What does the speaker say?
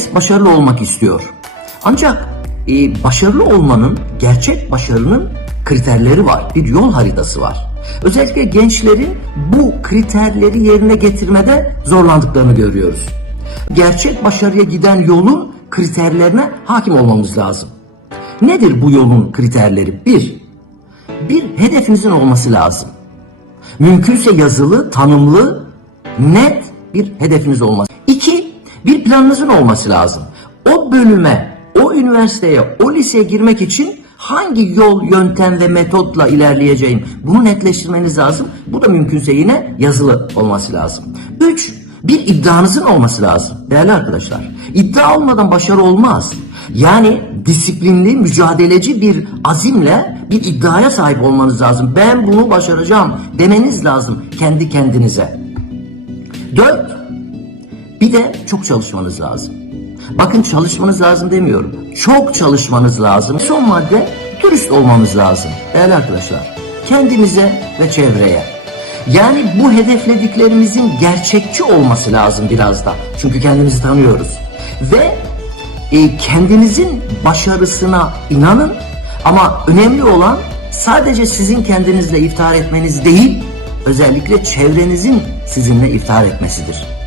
Herkes başarılı olmak istiyor. Ancak e, başarılı olmanın, gerçek başarının kriterleri var. Bir yol haritası var. Özellikle gençlerin bu kriterleri yerine getirmede zorlandıklarını görüyoruz. Gerçek başarıya giden yolun kriterlerine hakim olmamız lazım. Nedir bu yolun kriterleri? Bir, bir hedefinizin olması lazım. Mümkünse yazılı, tanımlı, net bir hedefiniz olması. İki, bir planınızın olması lazım. O bölüme, o üniversiteye, o liseye girmek için hangi yol, yöntem ve metotla ilerleyeceğim bunu netleştirmeniz lazım. Bu da mümkünse yine yazılı olması lazım. Üç, bir iddianızın olması lazım değerli arkadaşlar. İddia olmadan başarı olmaz. Yani disiplinli, mücadeleci bir azimle bir iddiaya sahip olmanız lazım. Ben bunu başaracağım demeniz lazım kendi kendinize. Dört, bir de çok çalışmanız lazım. Bakın çalışmanız lazım demiyorum. Çok çalışmanız lazım. Son madde turist olmamız lazım. Değerli arkadaşlar. Kendimize ve çevreye. Yani bu hedeflediklerimizin gerçekçi olması lazım biraz da. Çünkü kendimizi tanıyoruz. Ve e, kendinizin başarısına inanın ama önemli olan sadece sizin kendinizle iftihar etmeniz değil, özellikle çevrenizin sizinle iftihar etmesidir.